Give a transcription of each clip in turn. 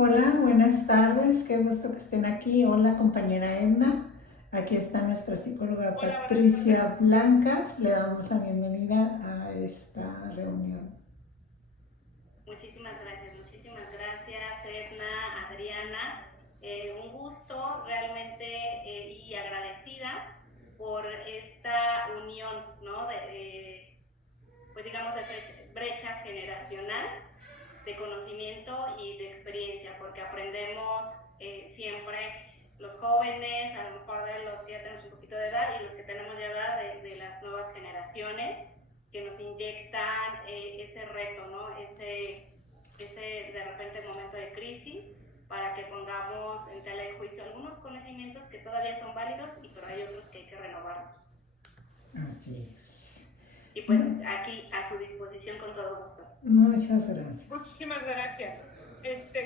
Hola, buenas tardes, qué gusto que estén aquí. Hola, compañera Edna. Aquí está nuestra psicóloga Hola, buenas tardes. Patricia Blancas. Le damos la bienvenida a esta reunión. Muchísimas gracias Edna, Adriana. Un gusto realmente y agradecida por esta unión, ¿no? Pues digamos de brecha generacional de conocimiento y de experiencia, porque aprendemos siempre los jóvenes, a lo mejor de los que ya tenemos un poquito de edad y los que tenemos ya edad de las nuevas generaciones que nos inyectan ese reto, ¿no? Ese de repente momento de crisis para que pongamos en tela de juicio algunos conocimientos que todavía son válidos, pero hay otros que hay que renovarlos. Así es. Y pues aquí a su disposición con todo gusto. Muchas gracias. Muchísimas gracias.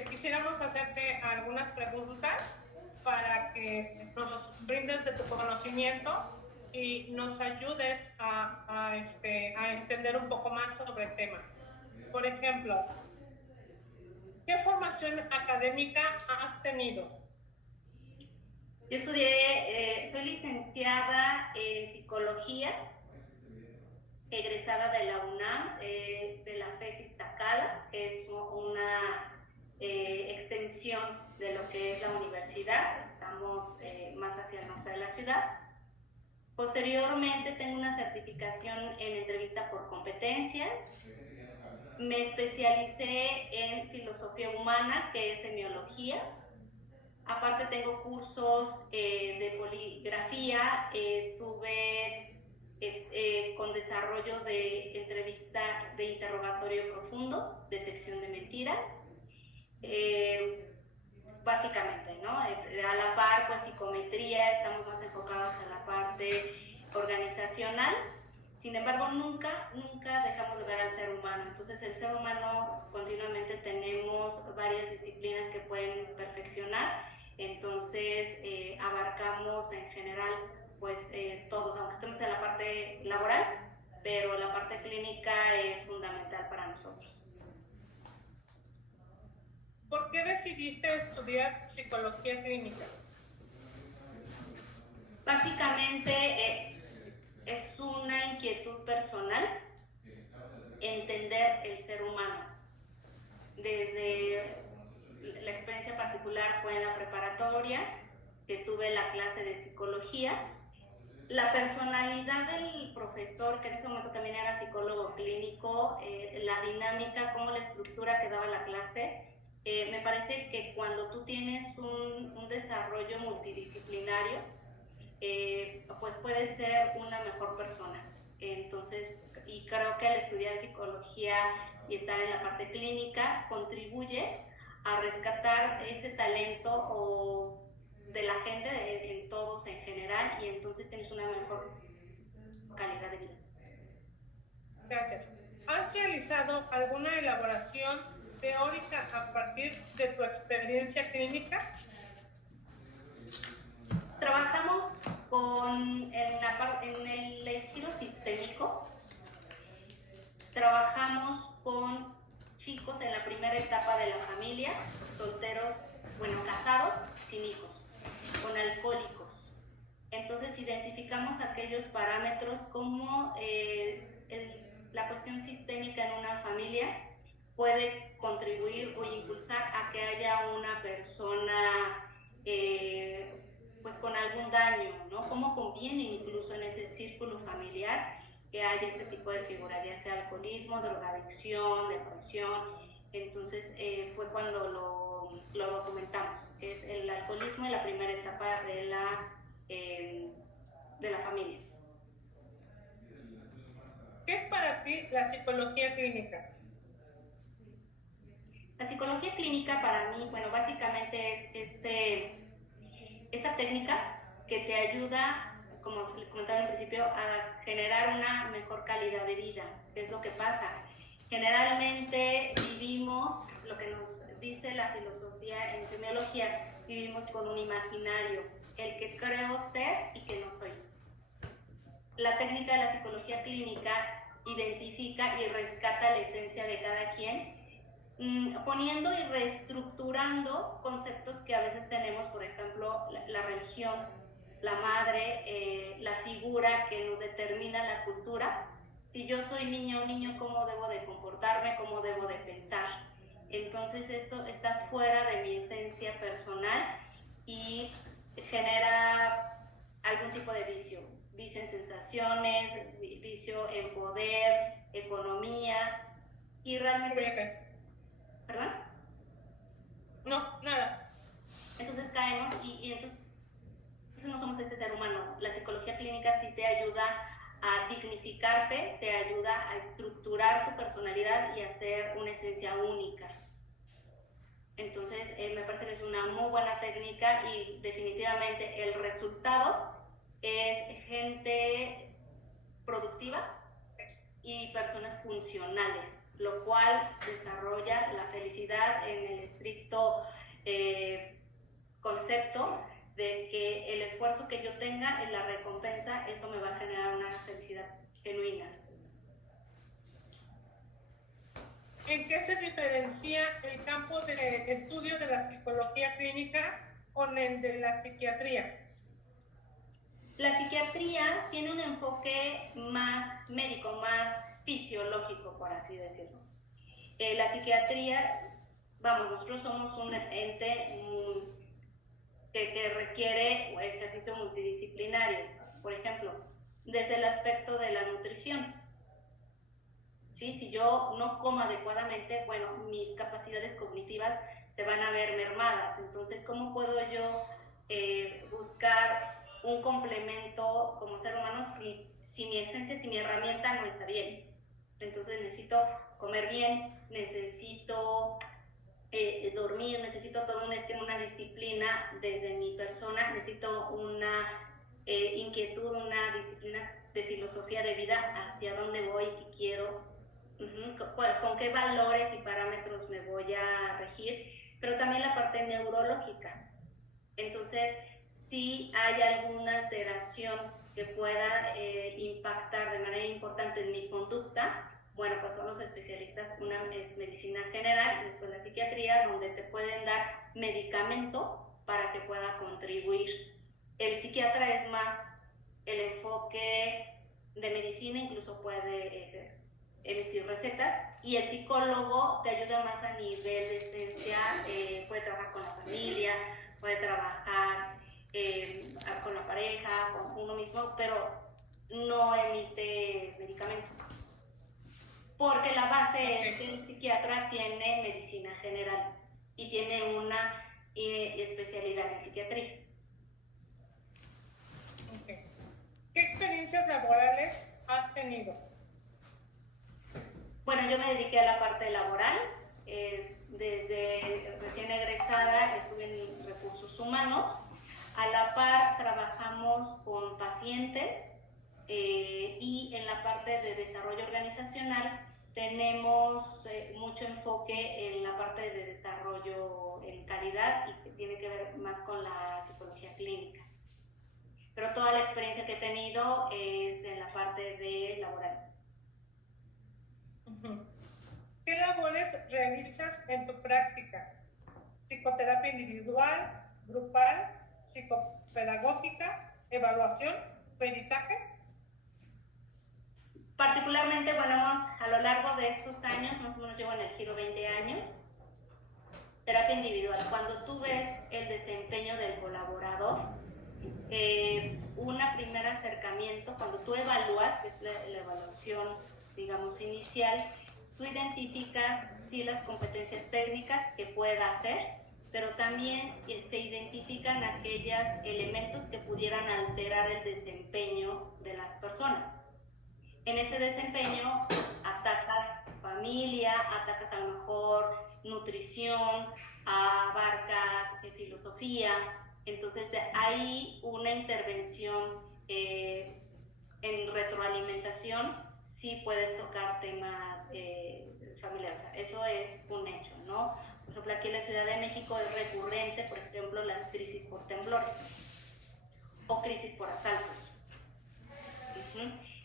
Quisiéramos hacerte algunas preguntas para que nos brindes de tu conocimiento y nos ayudes a entender un poco más sobre el tema. Por ejemplo, ¿qué formación académica has tenido? Yo estudié, soy licenciada en psicología, egresada de la UNAM, de la FES Iztacala, que es una extensión de lo que es la universidad. Estamos más hacia el norte de la ciudad. Posteriormente tengo una certificación en entrevista por competencias. Me especialicé en filosofía humana, que es semiología. Aparte tengo cursos de poligrafía, estuve con desarrollo de entrevista de interrogatorio profundo, detección de mentiras, básicamente, ¿no? A la par, pues psicometría, estamos más enfocados a la parte organizacional. Sin embargo, nunca dejamos de ver al ser humano. Entonces, el ser humano continuamente tenemos varias disciplinas que pueden perfeccionar. Entonces, abarcamos en general, pues, todos, aunque estemos en la parte laboral, pero la parte clínica es fundamental para nosotros. ¿Por qué decidiste estudiar psicología clínica? Básicamente, es una inquietud personal entender el ser humano. Desde la experiencia particular fue en la preparatoria, que tuve la clase de psicología. La personalidad del profesor, que en ese momento también era psicólogo clínico, la dinámica, cómo la estructura que daba la clase, me parece que cuando tú tienes un desarrollo multidisciplinario, pues puedes ser una mejor persona. Entonces, y creo que al estudiar psicología y estar en la parte clínica, contribuyes a rescatar ese talento o de la gente, en todos en general, y entonces tienes una mejor calidad de vida. Gracias. ¿Has realizado alguna elaboración teórica a partir de tu experiencia clínica? Trabajamos en el giro sistémico, trabajamos con chicos en la primera etapa de la familia, solteros, bueno, casados, sin hijos, con alcohólicos. Entonces identificamos aquellos parámetros como la cuestión sistémica en una familia puede contribuir o impulsar a que haya una persona pues con algún daño, ¿no? Cómo conviene incluso en ese círculo familiar que haya este tipo de figuras, ya sea alcoholismo, drogadicción, depresión. Entonces fue cuando lo documentamos. Es el alcoholismo en la primera etapa de la familia. ¿Qué es para ti la psicología clínica? La psicología clínica para mí, bueno, básicamente es esa técnica que te ayuda, como les comentaba en el principio, a generar una mejor calidad de vida. ¿Qué es lo que pasa? Generalmente vivimos, lo que nos dice la filosofía en semiología, vivimos con un imaginario, el que creo ser y que no soy. La técnica de la psicología clínica identifica y rescata la esencia de cada quien poniendo y reestructurando conceptos que a veces tenemos, por ejemplo, la religión, la madre, la figura que nos determina la cultura. Si yo soy niña o niño, ¿cómo debo de comportarme? ¿Cómo debo de pensar? Entonces esto está fuera de mi esencia personal y genera algún tipo de vicio en sensaciones, vicio en poder, economía, y realmente... ¿Perdón? No, nada. Entonces caemos y entonces no somos ese ser humano. La psicología clínica sí te ayuda a dignificarte, te ayuda a estructurar tu personalidad y a hacer una esencia única. Entonces me parece que es una muy buena técnica y definitivamente el resultado es gente productiva y personas funcionales, lo cual desarrolla la felicidad en el estricto concepto de que el esfuerzo que yo tenga en la recompensa, eso me va a generar una felicidad genuina. ¿En qué se diferencia el campo de estudio de la psicología clínica con el de la psiquiatría? La psiquiatría tiene un enfoque más médico, más fisiológico, por así decirlo. La psiquiatría, vamos, nosotros somos un ente que requiere ejercicio multidisciplinario. Por ejemplo, desde el aspecto de la nutrición. ¿Sí? Si yo no como adecuadamente, bueno, mis capacidades cognitivas se van a ver mermadas. Entonces, ¿cómo puedo yo buscar un complemento como ser humano si mi esencia, si mi herramienta no está bien? Entonces necesito comer bien, necesito dormir, necesito todo un esquema, una disciplina desde mi persona, necesito una inquietud, una disciplina de filosofía de vida, hacia dónde voy, qué quiero, con qué valores y parámetros me voy a regir, pero también la parte neurológica. Entonces, si hay alguna alteración que pueda impactar de manera importante en mi conducta, bueno, pues son los especialistas, una es medicina general y después la psiquiatría, donde te pueden dar medicamento para que pueda contribuir. El psiquiatra es más el enfoque de medicina, incluso puede emitir recetas, y el psicólogo te ayuda más a nivel de esencia, puede trabajar con la familia, puede trabajar con la pareja, con uno mismo, pero no emite medicamento. Porque la base es que el psiquiatra tiene medicina general y tiene una especialidad en psiquiatría. Okay. ¿Qué experiencias laborales has tenido? Bueno, yo me dediqué a la parte laboral. Desde recién egresada estuve en recursos humanos. A la par trabajamos con pacientes y en la parte de desarrollo organizacional tenemos mucho enfoque en la parte de desarrollo en calidad y que tiene que ver más con la psicología clínica. Pero toda la experiencia que he tenido es en la parte de laboral. ¿Qué labores realizas en tu práctica? ¿Psicoterapia individual, grupal, psicopedagógica, evaluación, peritaje? Particularmente, bueno, a lo largo de estos años, más o menos llevo en el giro 20 años, terapia individual. Cuando tú ves el desempeño del colaborador, un primer acercamiento, cuando tú evalúas, que es la evaluación, digamos, inicial, tú identificas sí las competencias técnicas que pueda hacer, pero también se identifican aquellos elementos que pudieran alterar el desempeño de las personas. En ese desempeño atacas familia, atacas a lo mejor nutrición, abarcas filosofía. Entonces ahí una intervención en retroalimentación sí puedes tocar temas familiares. O sea, eso es un hecho, ¿no? Por ejemplo, aquí en la Ciudad de México es recurrente, por ejemplo, las crisis por temblores o crisis por asaltos.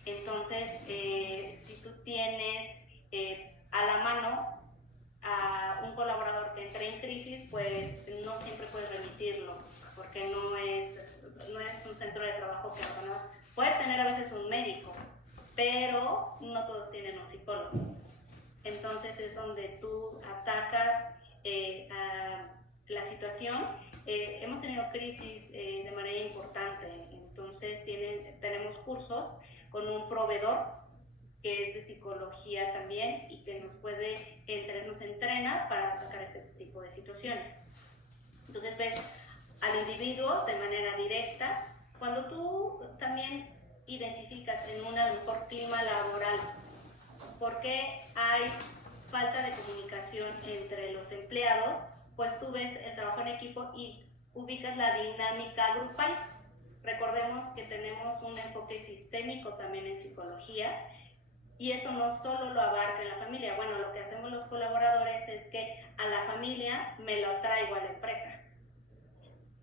Entonces, si tú tienes a la mano a un colaborador que entre en crisis, pues no siempre puedes remitirlo, porque no es un centro de trabajo que puedes tener a veces un médico, pero no todos tienen un psicólogo. Entonces es donde tú atacas a la situación. Hemos tenido crisis de manera importante, entonces tenemos cursos con un proveedor que es de psicología también y que nos entrena para atacar este tipo de situaciones. Entonces ves al individuo de manera directa. Cuando tú también identificas en un a lo mejor clima laboral por qué hay falta de comunicación entre los empleados, pues tú ves el trabajo en equipo y ubicas la dinámica grupal. Recordemos que tenemos un enfoque sistémico también en psicología, y esto no solo lo abarca en la familia. Bueno, lo que hacemos los colaboradores es que a la familia me lo traigo a la empresa.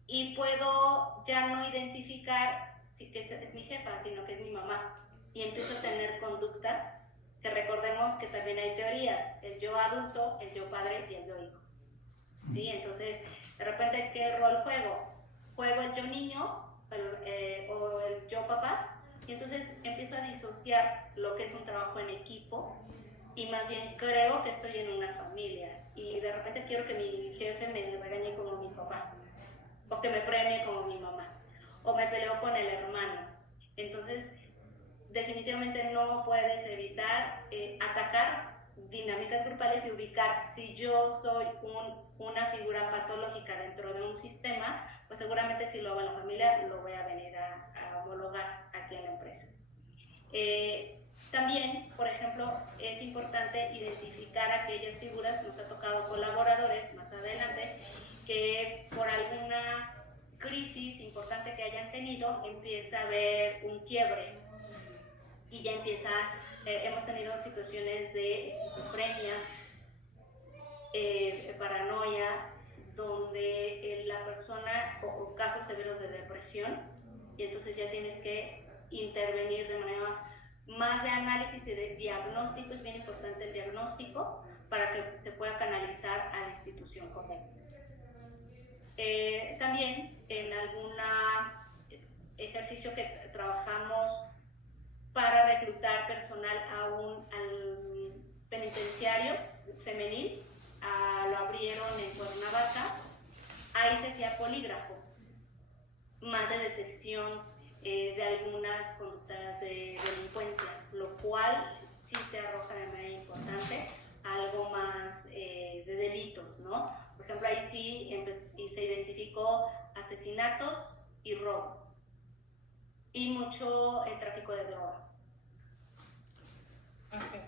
Y puedo ya no identificar que es mi jefa, sino que es mi mamá. Y empiezo a tener conductas que recordemos que también hay teorías. El yo adulto, el yo padre y el yo hijo. ¿Sí? Entonces, de repente, ¿qué rol juego? Juego el yo niño o el yo papá. Y entonces empiezo a disociar lo que es un trabajo en equipo y más bien creo que estoy en una familia y de repente quiero que mi jefe me regañe como mi papá o que me premie como mi mamá o me peleo con el hermano. Entonces definitivamente no puedes evitar atacar dinámicas grupales y ubicar si yo soy una figura patológica dentro de un sistema, pues seguramente si lo hago en la familia lo voy a venir a homologar aquí en la empresa. También, por ejemplo, es importante identificar aquellas figuras, nos ha tocado colaboradores más adelante, que por alguna crisis importante que hayan tenido, empieza a haber un quiebre y ya empieza, hemos tenido situaciones de esquizofrenia, paranoia, donde la persona, o casos severos de depresión, y entonces ya tienes que intervenir de manera más de análisis y de diagnóstico. Es bien importante el diagnóstico para que se pueda canalizar a la institución correcta. También en algún ejercicio que trabajamos para reclutar personal al penitenciario femenil, lo abrieron en Cuernavaca, ahí se hacía polígrafo, más de detección de algunas conductas de delincuencia, lo cual sí te arroja de manera importante algo más de delitos, ¿no? Por ejemplo, ahí sí se identificó asesinatos y robo, y mucho tráfico de droga. Okay.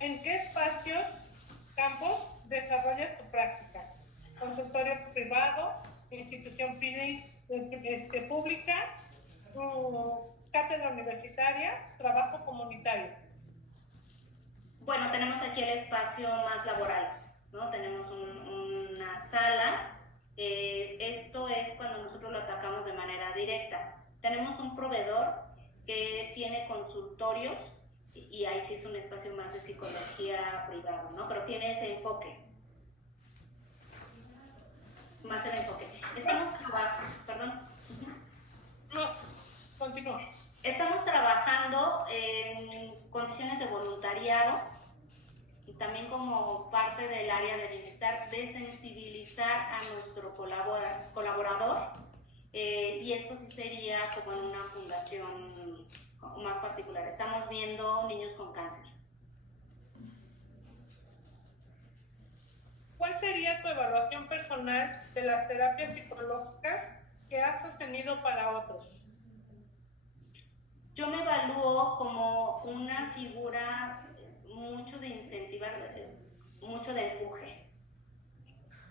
¿En qué espacios, campos, desarrollas tu práctica? ¿Consultorio privado, institución pública, cátedra universitaria, trabajo comunitario? Bueno, tenemos aquí el espacio más laboral, ¿no? Tenemos una sala. Esto es cuando nosotros lo atacamos de manera directa. Tenemos un proveedor que tiene consultorios y ahí sí es un espacio más de psicología privado, ¿no? Pero tiene ese enfoque. Más el enfoque. Estamos trabajando, perdón. No, continúa. Estamos trabajando en condiciones de voluntariado y también como parte del área de bienestar, de sensibilizar a nuestro colaborador, y esto sí sería como en una fundación más particular. Estamos viendo niños con cáncer. ¿Cuál sería tu evaluación personal de las terapias psicológicas que has sostenido para otros? Yo me evalúo como una figura mucho de incentivar, mucho de empuje.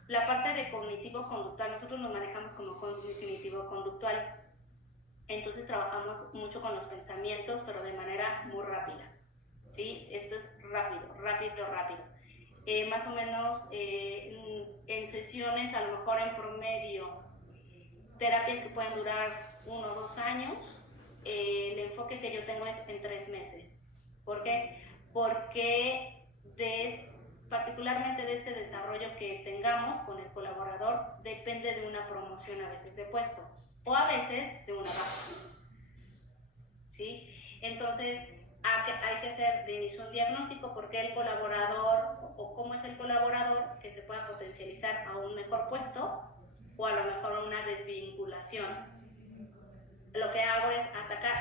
La parte de cognitivo-conductual, nosotros nos manejamos como cognitivo-conductual. Entonces trabajamos mucho con los pensamientos, pero de manera muy rápida. ¿Sí? Esto es rápido. Más o menos en sesiones, a lo mejor en promedio, terapias que pueden durar 1 o 2 años. El enfoque que yo tengo es en 3 meses. ¿Por qué? Porque particularmente de este desarrollo que tengamos con el colaborador, depende de una promoción a veces de puesto o a veces de una baja, ¿sí? Entonces hay que hacer de inicio un diagnóstico porque el colaborador o cómo es el colaborador que se pueda potencializar a un mejor puesto o a lo mejor a una desvinculación. Lo que hago es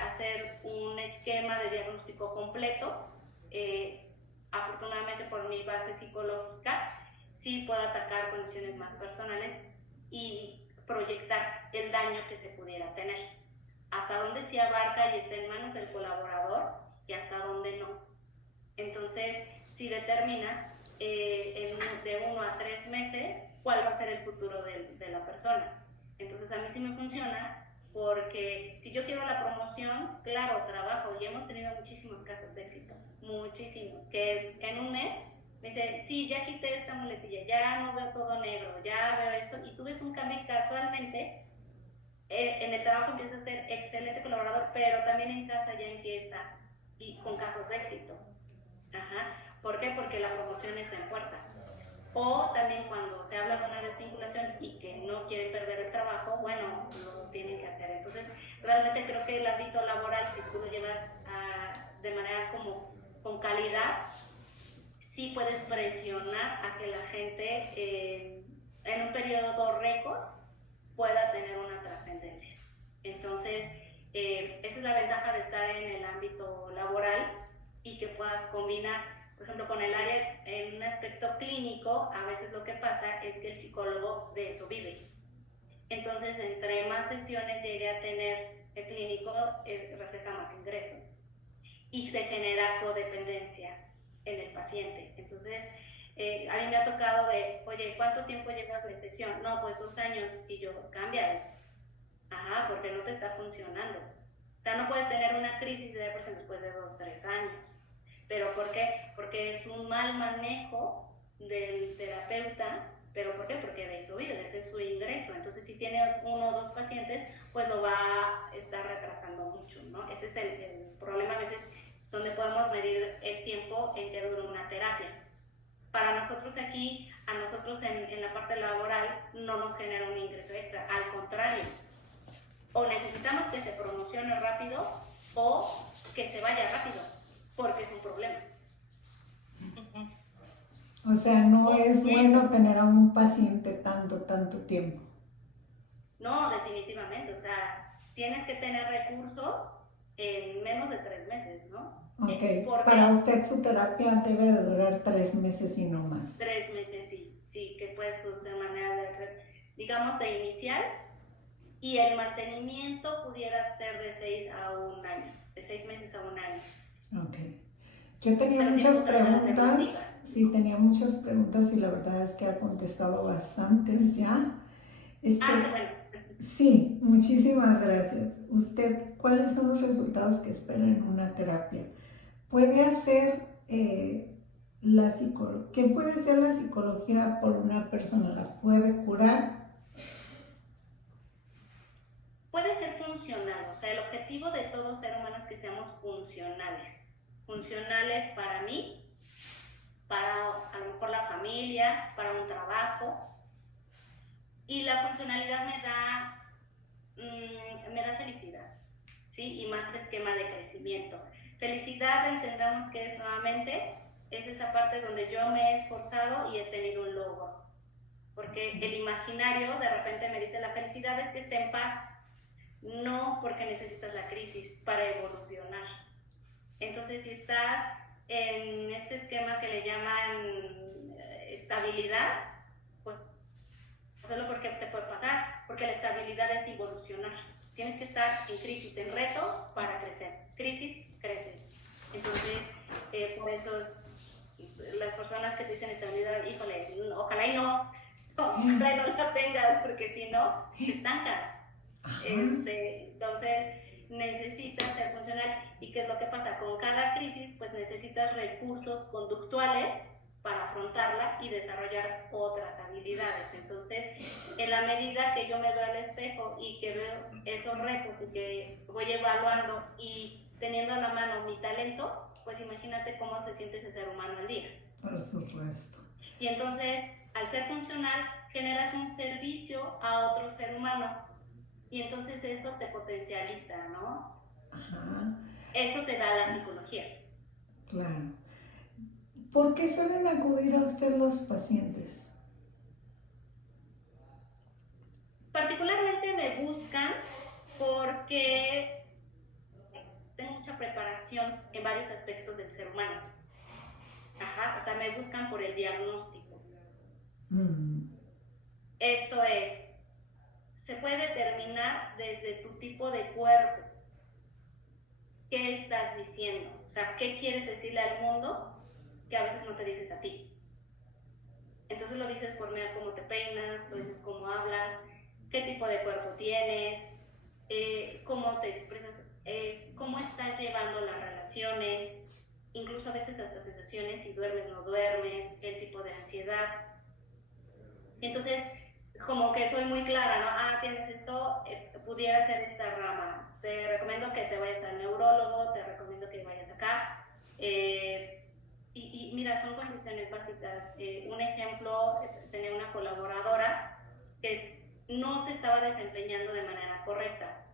hacer un esquema de diagnóstico completo. Afortunadamente por mi base psicológica sí puedo atacar condiciones más personales y proyectar el daño que se pudiera tener, hasta dónde sí abarca y está en manos del colaborador y hasta dónde no. Entonces, si determinas de 1 a 3 meses cuál va a ser el futuro de la persona. Entonces, a mí sí me funciona porque si yo quiero la promoción, claro, trabajo y hemos tenido muchísimos casos de éxito, muchísimos, que en un mes me dice, sí, ya quité esta muletilla, ya no veo todo negro, ya veo esto, y tú ves un cambio y casualmente en el trabajo empieza a ser excelente colaborador, pero también en casa ya empieza y con casos de éxito. Ajá. ¿Por qué? Porque la promoción está en puerta. O también cuando se habla de una desvinculación y que no quieren perder el trabajo, bueno, lo tienen que hacer. Entonces, realmente creo que el ámbito laboral, si tú lo llevas de manera como con calidad, sí puedes presionar a que la gente en un periodo récord pueda tener una trascendencia. Entonces, esa es la ventaja de estar en el ámbito laboral y que puedas combinar, por ejemplo, con el área en un aspecto clínico. A veces lo que pasa es que el psicólogo de eso vive. Entonces, entre más sesiones llegue a tener el clínico, refleja más ingreso y se genera codependencia en el paciente. Entonces, a mí me ha tocado oye, ¿cuánto tiempo llevas la sesión? No, pues 2 años. Y yo, cámbialo. Ajá, porque no te está funcionando. O sea, no puedes tener una crisis de depresión después de 2, 3 años. ¿Pero por qué? Porque es un mal manejo del terapeuta. ¿Pero por qué? Porque de eso vive, ese es su ingreso. Entonces, si tiene 1 o 2 pacientes, pues lo va a estar retrasando mucho, ¿no? Ese es el problema a veces donde podemos medir el tiempo en que dura una terapia. Para nosotros aquí, a nosotros en la parte laboral, no nos genera un ingreso extra. Al contrario, o necesitamos que se promocione rápido o que se vaya rápido, porque es un problema. O sea, no es bueno tener a un paciente tanto tiempo. No, definitivamente. O sea, tienes que tener recursos en menos de 3 meses, ¿no? Ok, para usted su terapia debe de durar 3 meses y no más. 3 meses, sí, que puedes hacer manera digamos, de iniciar, y el mantenimiento pudiera ser de 6 a 1 año, de 6 meses a 1 año. Ok. Yo tenía muchas preguntas, sí, tenía muchas preguntas y la verdad es que ha contestado bastantes ya. Bueno. Sí, muchísimas gracias. ¿Usted cuáles son los resultados que espera en una terapia? ¿Puede hacer qué puede hacer la psicología por una persona? ¿La puede curar? Puede ser funcional, o sea, el objetivo de todo ser humano es que seamos funcionales. Funcionales para mí, para a lo mejor la familia, para un trabajo. Y la funcionalidad me da felicidad, ¿sí? Y más esquema de crecimiento. Felicidad, entendamos que es nuevamente, es esa parte donde yo me he esforzado y he tenido un logro. Porque el imaginario de repente me dice, la felicidad es que esté en paz. No, porque necesitas la crisis para evolucionar. Entonces, si estás en este esquema que le llaman estabilidad, pues solo porque te puede pasar, porque la estabilidad es evolucionar. Tienes que estar en crisis, en reto para crecer. Crisis, creces. Entonces, por eso las personas que te dicen estabilidad, híjole, ojalá y no la tengas, porque si no, te estancas. Entonces necesitas ser funcional. ¿Y qué es lo que pasa? Con cada crisis pues necesitas recursos conductuales para afrontarla y desarrollar otras habilidades. Entonces, en la medida que yo me veo al espejo y que veo esos retos y que voy evaluando y teniendo a la mano mi talento, pues imagínate cómo se siente ese ser humano al día. Por supuesto. Y entonces, al ser funcional, generas un servicio a otro ser humano. Y entonces eso te potencializa, ¿no? Ajá, Eso te da la psicología. claro. ¿Por qué suelen acudir a usted los pacientes? Particularmente me buscan porque tengo mucha preparación en varios aspectos del ser humano. Ajá, o sea, me buscan por el diagnóstico. Esto es, se puede determinar desde tu tipo de cuerpo. ¿Qué estás diciendo? O sea, ¿qué quieres decirle al mundo que a veces no te dices a ti? Entonces lo dices por medio de cómo te peinas, lo dices cómo hablas, qué tipo de cuerpo tienes, cómo te expresas, cómo estás llevando las relaciones, incluso a veces hasta sensaciones, si duermes, no duermes, el tipo de ansiedad. Entonces, como que soy muy clara, ¿no? Ah, tienes esto, pudiera ser esta rama. Te recomiendo que te vayas al neurólogo, te recomiendo que vayas acá. Y mira, son condiciones básicas. Un ejemplo, tenía una colaboradora que no se estaba desempeñando de manera correcta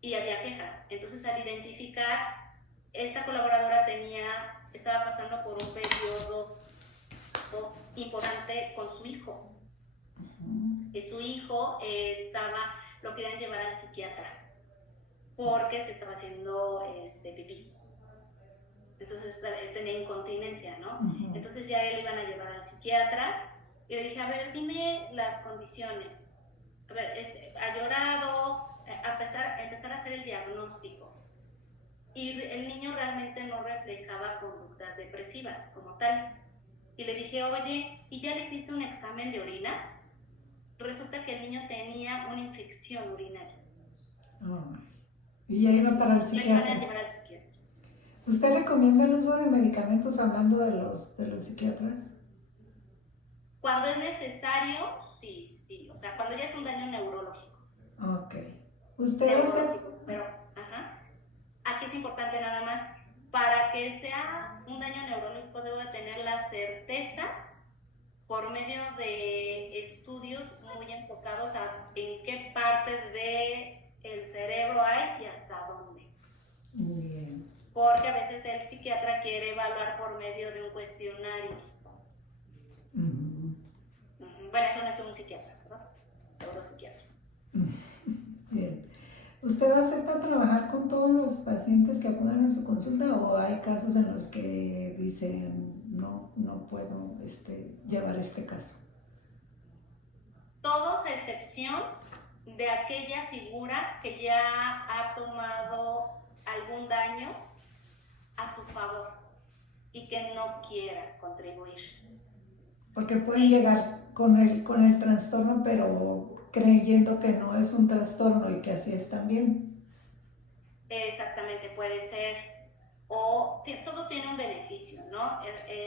y había quejas. Entonces, al identificar, esta colaboradora estaba pasando por un periodo importante con su hijo. Que su hijo lo querían llevar al psiquiatra porque se estaba haciendo pipí. Entonces él tenía incontinencia, ¿no? Entonces ya él iban a llevar al psiquiatra y le dije, a ver, dime las condiciones. A ver, ha llorado, empezar a hacer el diagnóstico. Y el niño realmente no reflejaba conductas depresivas como tal. Y le dije, oye, ¿y ya le hiciste un examen de orina? Resulta que el niño tenía una infección urinaria. Y ya iba para el Le iban a psiquiatra. llevar al psiquiatra. ¿Usted recomienda el uso de medicamentos hablando de los psiquiatras? Cuando es necesario, sí. O sea, cuando ya es un daño neurológico. Ok. ¿Usted neurológico, pero, ajá. Aquí es importante nada más, para que sea un daño neurológico debo de tener la certeza por medio de estudios muy enfocados en qué parte del cerebro hay y hasta dónde. Bien. Porque a veces el psiquiatra quiere evaluar por medio de un cuestionario. Bueno, eso no es un psiquiatra, ¿verdad? Pseudopsiquiatra. Bien. ¿Usted acepta trabajar con todos los pacientes que acudan a su consulta o hay casos en los que dicen no puedo llevar este caso? Todos a excepción de aquella figura que ya ha tomado algún daño a su favor y que no quiera contribuir. Porque pueden llegar con el trastorno, pero creyendo que no es un trastorno y que así están bien. Exactamente, puede ser. O todo tiene un beneficio, ¿no?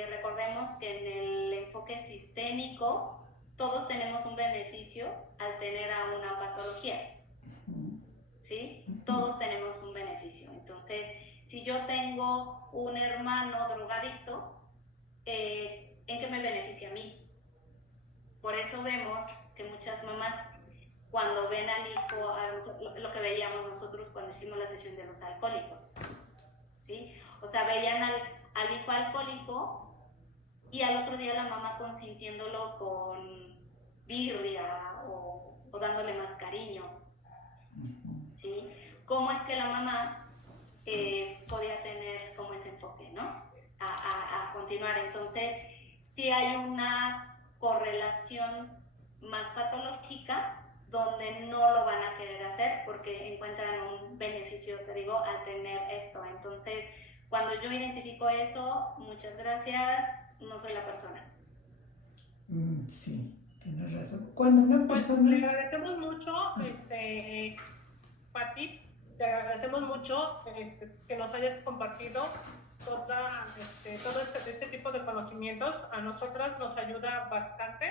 Recordemos que en el enfoque sistémico todos tenemos un beneficio al tener a una patología, ¿sí? Todos tenemos un beneficio. Entonces, si yo tengo un hermano drogadicto, ¿en qué me beneficia a mí? Por eso vemos que muchas mamás, cuando ven al hijo, lo que veíamos nosotros cuando hicimos la sesión de los alcohólicos, ¿sí? O sea, veían al hijo alcohólico y al otro día la mamá consintiéndolo con birria o dándole más cariño, ¿sí? ¿Cómo es que la mamá podía tener como ese enfoque, ¿no? A continuar. Entonces, sí hay una correlación más patológica donde no lo van a querer hacer porque encuentran un beneficio, te digo, al tener esto. Entonces, cuando yo identifico eso, muchas gracias, no soy la persona. Sí, tienes razón. Cuando una persona... Pues le agradecemos mucho, Pati, te agradecemos mucho que nos hayas compartido todo este tipo de conocimientos. A nosotras nos ayuda bastante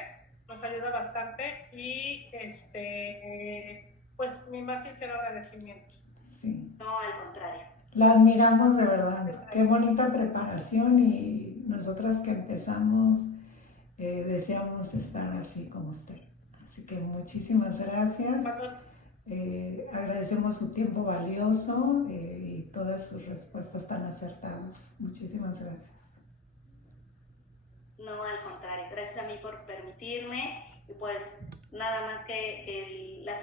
y pues mi más sincero agradecimiento. Sí. No, al contrario. La admiramos de verdad. Qué bonita preparación y nosotras que empezamos deseamos estar así como usted. Así que muchísimas gracias. Agradecemos su tiempo valioso y todas sus respuestas tan acertadas. Muchísimas gracias. No, al contrario, gracias a mí por permitirme y pues nada más que las